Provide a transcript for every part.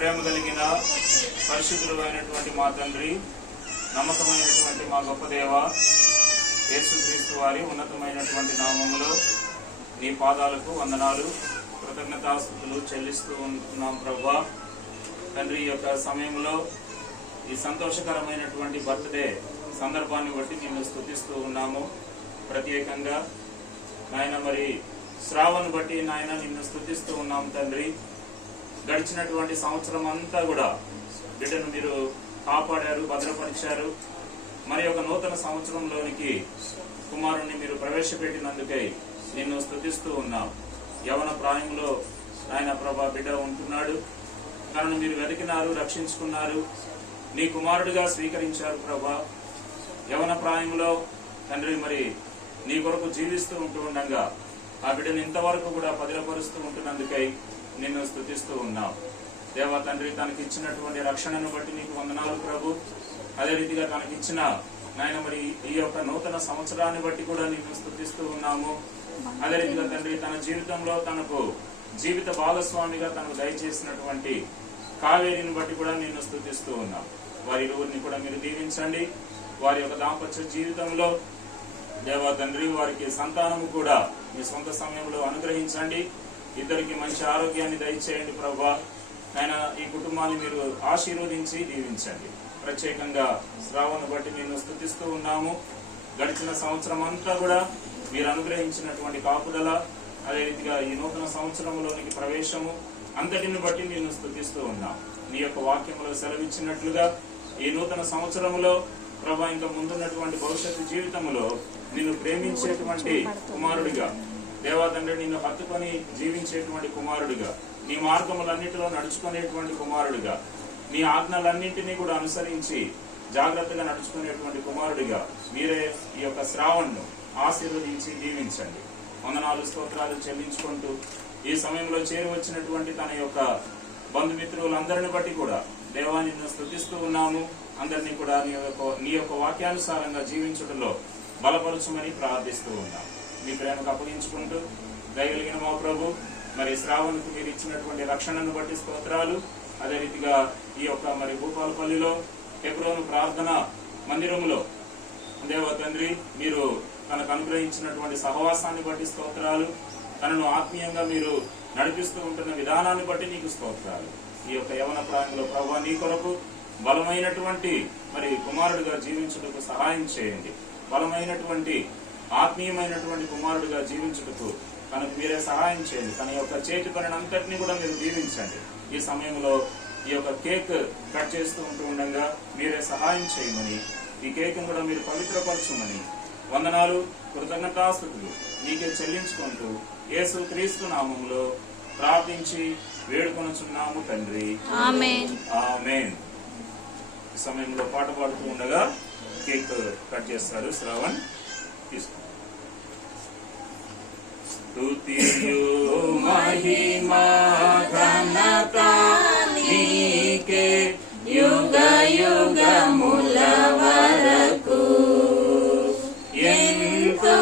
ప్రేమ కలిగిన పరిశుద్ధులు అయినటువంటి మా తండ్రి, నమ్మకమైనటువంటి మా గొప్ప దేవ, యేసుక్రీస్తు వారి ఉన్నతమైనటువంటి నామములో నీ పాదాలకు వందనాలు, కృతజ్ఞతాస్తుతులు చెల్లిస్తూ ఉంటున్నాం ప్రభువా. తండ్రి, ఈ యొక్క సమయంలో ఈ సంతోషకరమైనటువంటి బర్త్డే సందర్భాన్ని బట్టి నిన్ను స్తుతిస్తూ ఉన్నాము. ప్రత్యేకంగా నాయన మరి శ్రావణ్ బట్టి నాయన నిన్ను స్తుతిస్తూ ఉన్నాం తండ్రి. గడిచినటువంటి సంవత్సరం అంతా కూడా బిడ్డను మీరు కాపాడారు, భద్రపరిచారు. మరి ఒక నూతన సంవత్సరంలోనికి కుమారుణ్ణి మీరు ప్రవేశపెట్టినందుకై నిన్ను స్తుతిస్తూ ఉన్నాం. యవన ప్రాయంలో ఆయన ప్రభా బిడ్డ ఉంటున్నాడు, తనను మీరు వెతికినారు, రక్షించుకున్నారు, నీ కుమారుడిగా స్వీకరించారు ప్రభా. యవన ప్రాయంలో తండ్రి మరి నీ కొరకు జీవిస్తూ ఉంటూ ఉండగా ఆ బిడ్డను ఇంతవరకు కూడా పదిలపరుస్తూ ఉంటున్నందుకై నిన్ను స్తుతిస్తూ ఉన్నాం. దేవా తండ్రి, తనకి ఇచ్చినటువంటి రక్షణను బట్టి నీకు వందనాలు ప్రభు. అదే రీతిగా తనకిచ్చిన నాయన మరి ఈ యొక్క నూతన సంవత్సరాన్ని బట్టి కూడా నిన్ను స్తుతిస్తూ ఉన్నాము. అదే రీతిగా తండ్రి, తన జీవితంలో తనకు జీవిత భాగస్వామిగా తనకు దయచేసినటువంటి కావేరిని బట్టి కూడా నిన్ను స్తుతిస్తూ ఉన్నాం. వారి ఇరువురిని కూడా మీరు దీవించండి. వారి యొక్క దాంపత్య జీవితంలో దేవా తండ్రి వారికి సంతానము కూడా మీ సొంత సమయంలో అనుగ్రహించండి. ఇద్దరికి మంచి ఆరోగ్యాన్ని దయచేయండి ప్రభా. ఆయన ఈ కుటుంబాన్ని మీరు ఆశీర్వదించి దీవించండి. ప్రత్యేకంగా శ్రావణ్ బట్టి నిన్ను స్తుతిస్తూ ఉన్నాము. గడిచిన సంవత్సరం అంతా కూడా మీరు అనుగ్రహించినటువంటి కాపుదల, అదే రీతిగా ఈ నూతన సంవత్సరంలోనికి ప్రవేశము అంతటిని బట్టి నిన్ను స్తుతిస్తూ ఉన్నాం. నీ యొక్క వాక్యములో సెలవిచ్చినట్లుగా ఈ నూతన సంవత్సరంలో ప్రభా ఇంకా ముందున్నటువంటి భవిష్యత్తు జీవితంలో నిన్ను ప్రేమించేటువంటి కుమారుడిగా, దేవాతండ్రి నిన్ను హత్తుకొని జీవించేటువంటి కుమారుడిగా, నీ మార్గములన్నిటిలో నడుచుకునేటువంటి కుమారుడిగా, నీ ఆజ్ఞలన్నింటినీ కూడా అనుసరించి జాగ్రత్తగా నడుచుకునేటువంటి కుమారుడిగా మీరే ఈ యొక్క శ్రావణ్ను ఆశీర్వదించి దీవించండి. వందనాలు, స్తోత్రాలు చెల్లించుకుంటూ ఈ సమయంలో చేరి వచ్చినటువంటి తన యొక్క బంధుమిత్రులందరిని బట్టి కూడా దేవా నిన్ను స్తుతిస్తూ ఉన్నాము. అందరినీ కూడా నీ యొక్క వాక్యానుసారంగా జీవించడంలో బలపరచమని ప్రార్థిస్తూ ఉన్నాం. మీ ప్రేమకు అప్పగించుకుంటూ దయగలిగిన మా ప్రభు, మరి శ్రావణకు మీరు ఇచ్చినటువంటి రక్షణను బట్టి స్తోత్రాలు. అదే రీతిగా ఈ యొక్క మరి భూపాలపల్లిలో హెబ్రోను ప్రార్థన మందిరములో దేవా తండ్రి మీరు తనకు అనుగ్రహించినటువంటి సహవాసాన్ని బట్టి స్తోత్రాలు. తనను ఆత్మీయంగా మీరు నడిపిస్తూ ఉంటున్న విధానాన్ని బట్టి నీకు స్తోత్రాలు. ఈ యొక్క యవన ప్రాయంలో ప్రభు నీ కొరకు బలమైనటువంటి మరి కుమారుడిగా జీవించుటకు సహాయం చేయండి. బలమైనటువంటి ఆత్మీయమైనటువంటి కుమారుడిగా జీవించుటకు తనకు మీరే సహాయం చేయండి. తన యొక్క చేతి పనినంతటినీ కూడా మీరు దీవించండి. ఈ సమయంలో ఈ యొక్క కేక్ కట్ చేస్తూ ఉంటూ ఉండగా మీరే సహాయం చేయమని, ఈ కేక్ను కూడా మీరు పవిత్రపరచుమని వందనాలు, కృతజ్ఞతాస్తుతులు నీకే చెల్లించుకుంటూ యేసు క్రీస్తు నామములో ప్రార్థించి వేడుకొనుచున్నాము తండ్రి, ఆమేన్ ఆమేన్. ఈ సమయంలో పాట పాడుతూ ఉండగా కేక్ కట్ చేస్తారు. శ్రావణ్ తీసుకో. స్తుతియు మహిమా ఘనత నీకే యుగ యుగముల వరకు. ఎంతో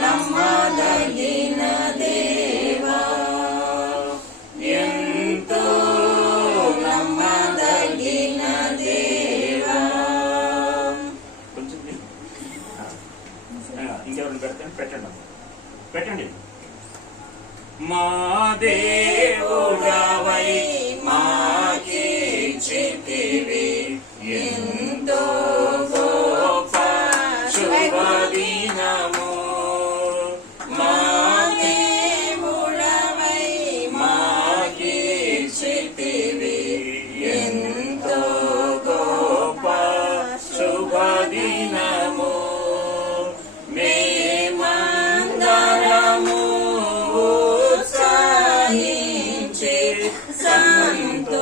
నమ్మదగిన దేవా, ఎంతో నమ్మదగిన దేవా. కొంచెం ఇంకెవరిని పెట్టండి పెట్టండి. మా దేవుడవై మాకిచ్చితివి ఎంతో గొప్ప శుభదినము. మా దేవుడవై మాకిచ్చితివి ఎంతో గొప్ప శుభదినము. మేమందరము ఉత్సాహించి సంతోషించెదము.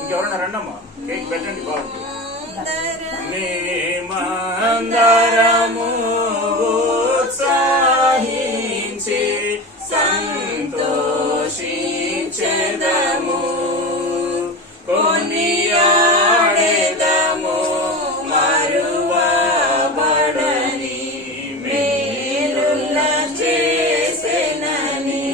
ఇంకెవరన్నా రండమ్మా, కేక్ పెట్టండి బాగుంటుంది. మేమందరము ఉత్సాహించి సంతోషించెదము. కొనియాడెదము మరువబడని మేలుల చేసెనని.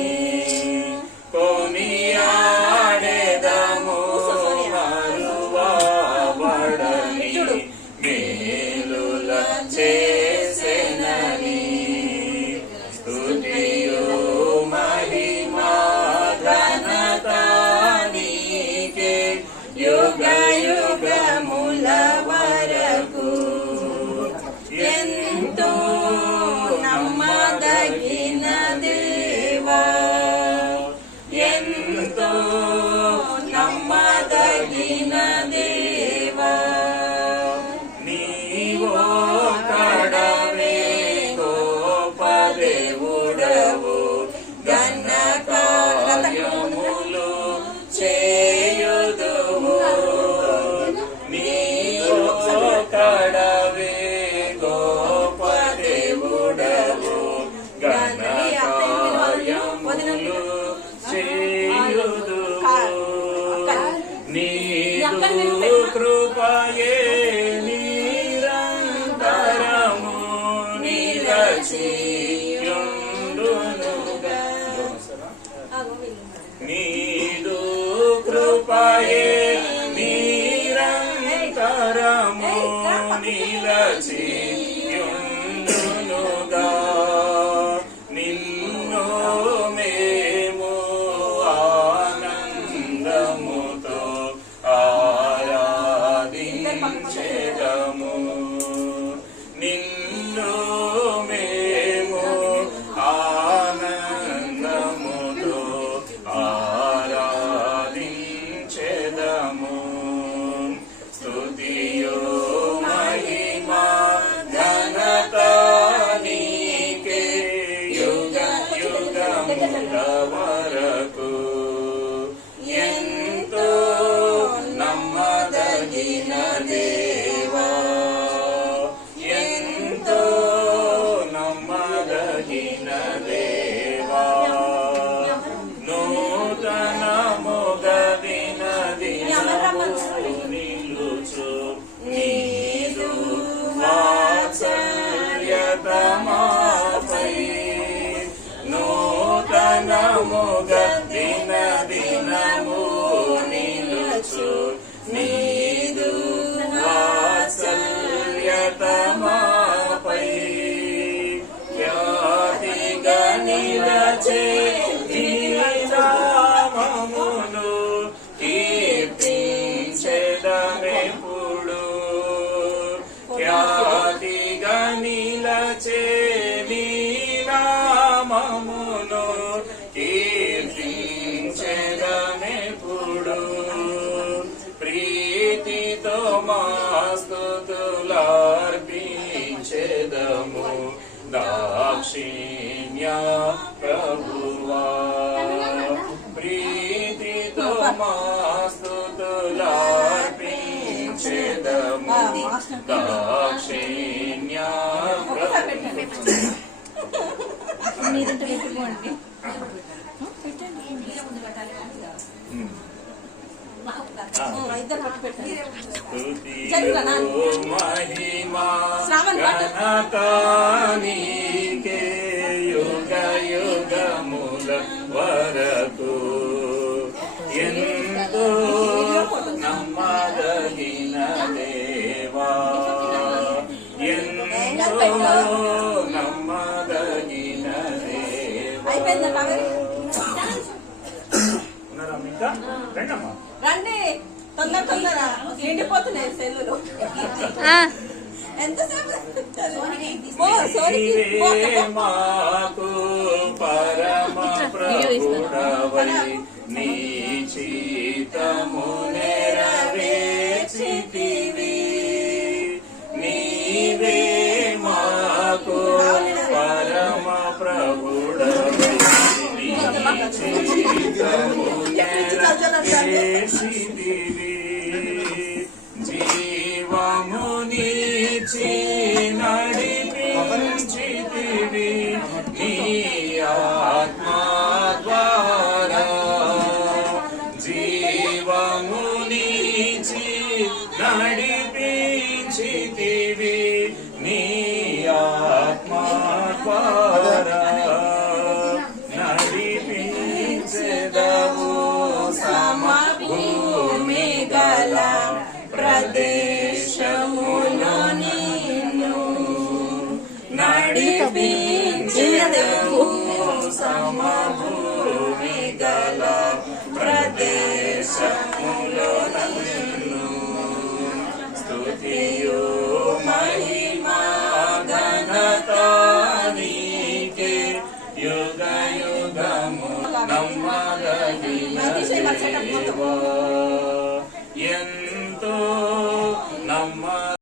చేయుదువు నీదు కృపయే నిరంతరము నిలచియుండునుగా నీదు కృపయే నిరంతరము నిలచియుండునుగా నిన్ను మేము ఆనందముతో ఆరాధించెదము నిన్ను మేము ఆనందముతో ఆరాధించెదము స్తుతియు మహిమా ఘనత నీకే యుగ యుగముల వరకు ఎంతో నమ్మదగిన దేవా ఎంతో నమ్మదగిన దేవా నూతనముగదిన నిలుచు నీదు వాత్సల్యతమాపై నూతనముగదిన దినము నిలుచు నీదు వాత్సల్యతమాపై ఖ్యాతిగా నిలచే నామమును కీర్తించెదమెప్పుడు ఖ్యాతిగా నిలచే నీ నామమును కీర్తించెదమెప్పుడు ప్రీతితో మా స్తుతులార్పించెదము దాక్షిణ్య ప్రభువా ప్రీతితో మా స్తుతులార్పించెదము దాక్షిణ్య మహిమా ఘనత నీకే యుగ యుగముల వరకు ఎంతో నమ్మదగిన దేవా ఎంతో నమ్మదగిన దేవా రండి తొందర తొందర నిండిపోతున్నాయి సెల్లులు మాకు పరమ ప్రభుడవై నీ చిత్తము నెరవేర్చితివి నీవే మాకు పరమ ప్రభుడవై నీ చిత్తము నెరవేర్చితివి జీవమునిచి నడిపించితివి నీ ఆత్మా ద్వారా జీవమునిచి నడిపించితివి నీ ఆత్మా ద్వారా నడిపించెదవు సమభూమి గల ప్రదేశములో నిన్ను నడిపించెదవు సమభూమి గల ప్రదేశములో నిన్ను స్తుతియు మహిమా ఘనత నీకే యుగ యుగము నమ్మదగిన దేవా ఎంతో నమ్మ